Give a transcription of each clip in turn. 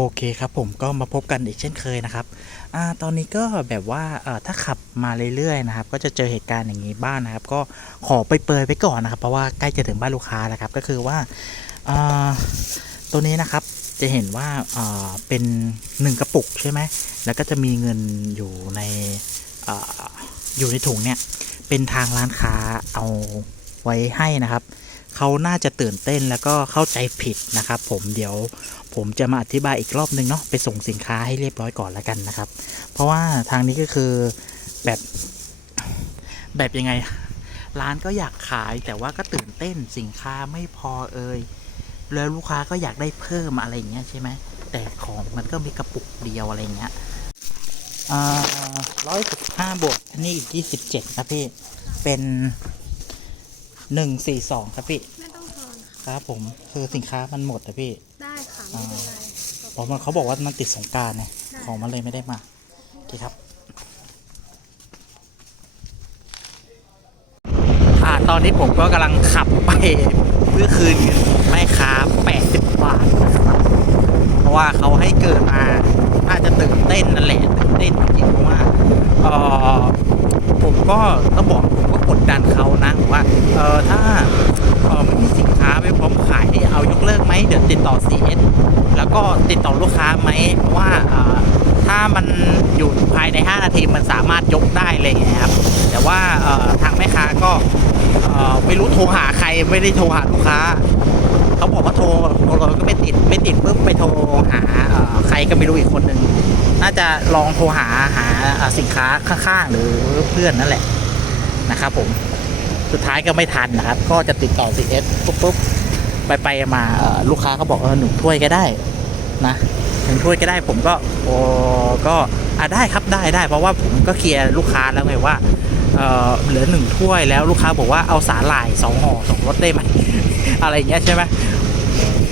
โอเคครับผมก็มาพบกันอีกเช่นเคยนะครับอตอนนี้ก็แบบว่าถ้าขับมาเรื่อยๆนะครับ ก็จะเจอเหตุการณ์อย่างนี้บ้างนะครับ ก็ขอไปเปรยไปก่อนนะครับ เพราะว่าใกล้จะถึงบ้านลูกค้าแล้วครับ ก็คือว่าตัวนี้นะครับจะเห็นว่าเป็นหนึ่งกระปุกใช่ไหมแล้วก็จะมีเงินอยู่ในออยู่ในถุงเนี่ยเป็นทางร้านค้าเอาไว้ให้นะครับ เขาน่าจะตื่นเต้นแล้วก็เข้าใจผิดนะครับผมเดี๋ยวผมจะมาอธิบายอีกรอบนึงเนาะไปส่งสินค้าให้เรียบร้อยก่อนแล้วกันนะครับ เพราะว่าทางนี้ก็คือแบบแบบยังไง ร้านก็อยากขายแต่ว่าก็ตื่นเต้นสินค้าไม่พอเอ่ยแล้วลูกค้าก็อยากได้เพิ่มอะไรอย่างเงี้ยใช่ไหมแต่ของมันก็มีกระปุกเดียวอะไรเงี้ยอ่าร้อยสิบห้าบวกอันนี้อีกยี่สิบเจ็ดนะพี่เป็น หนึ่งสี่สองครับพี่ ไม่ต้องทอนค่ะครับผมคือสินค้ามันหมดอะพี่ได้ค่ะไม่เป็นไรผมมันเขาบอกว่ามันติดสงกรารไงใช่ของมันเลยไม่ได้มาโอเคครับ อ่าตอนนี้ผมก็กำลังขับไปเพื่อคืนเงินแม่ค้า80 บาทนะครับเพราะว่าเขาให้เกิดมาน่าจะตื่นเต้นนั่นแหละตื่นเต้นจริงๆเพราะว่าเออผม ก็ต้องบอกผมก็กดดันเขานะว่าเออถ้าเออไม่มีสินค้าไม่พร้อมขายเอายกเลิกไหมเดี๋ยวติดต่อ CS แล้วก็ติดต่อลูกค้าไหมเพราะว่าถ้ามันอยู่ภายใน 5 นาทีมันสามารถยกได้เลยไงครับ แต่ว่าทางแม่ค้าก็ไม่รู้โทรหาใครไม่ได้โทรหาลูกค้าเขาบอกว่าโทรโทรก็ไม่ติดไม่ติดปุ๊บไปโทรหาใครก็ไม่รู้อีกคนหนึ่ง น่าจะลองโทรหาหาสินค้าข้างๆหรือเพื่อนนั่นแหละนะครับผมสุดท้ายก็ไม่ทันนะครับ ก็จะติดต่อ CS ปุ๊บปุ๊บไปไปๆมาลูกค้าก็บอกเออหนึ่งถ้วยก็ได้นะหนึ่งถ้วยก็ได้ผมก็โอ้ก็อะได้ครับได้ได้ เพราะว่าผมก็เคลียร์ลูกค้าแล้วไงว่าเออเหลือหนึ่งถ้วยแล้วลูกค้าบอกว่าเอาสาหร่ายสองห่อสองรสได้ไหมอะไรอย่างเงี้ยใช่ไหม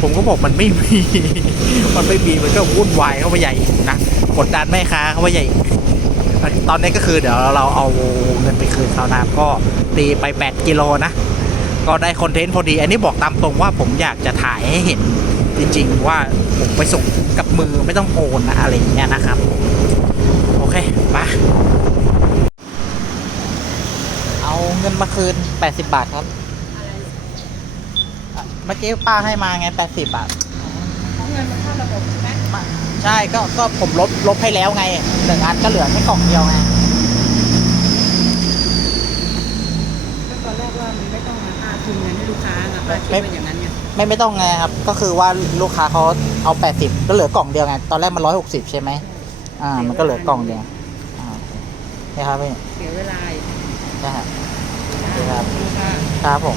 ผมก็บอกมันไม่มี มันไม่มี มันก็วุ่นวายเข้าไปใหญ่นะกดดันแม่ค้าเข้าไปใหญ่ ตอนนี้ก็คือเดี๋ยวเราเอาเงินไปคืนเขานะก็ตีไป 8 กิโลนะ ก็ได้คอนเทนต์พอดี อันนี้บอกตามตรงว่าผมอยากจะถ่ายให้เห็นจริงๆว่าผมไปส่งกับมือไม่ต้องโอนนะอะไรเงี้ยนะครับ โอเคมาเอาเงินมาคืน 80 บาทครับ เมื่อกี้ป้าให้มาไง80บาทเงินมันเข้าระบบใช่ไหมมาใช่ก็ก็ผมลบลบให้แล้วไงหนึ่งอันก็เหลือแค่กล่องเดียวไงก็ตอนแรกว่ามันไม่ต้องมาค่าคืนเงินให้ลูกค้าไงป้าคิดว่าอย่างนั้นไงไม่ไม่ต้องไงครับก็คือว่าลูกค้าเขาเอา80ก็เหลือกล่องเดียวไงตอนแรกมัน160ใช่ไหมอ่า มันก็เหลือกล่องเดียวอ่าโอเคนี่ครับพี่เสียเวลาอีกใช่ครับโอเคครับลูกค้าครับผม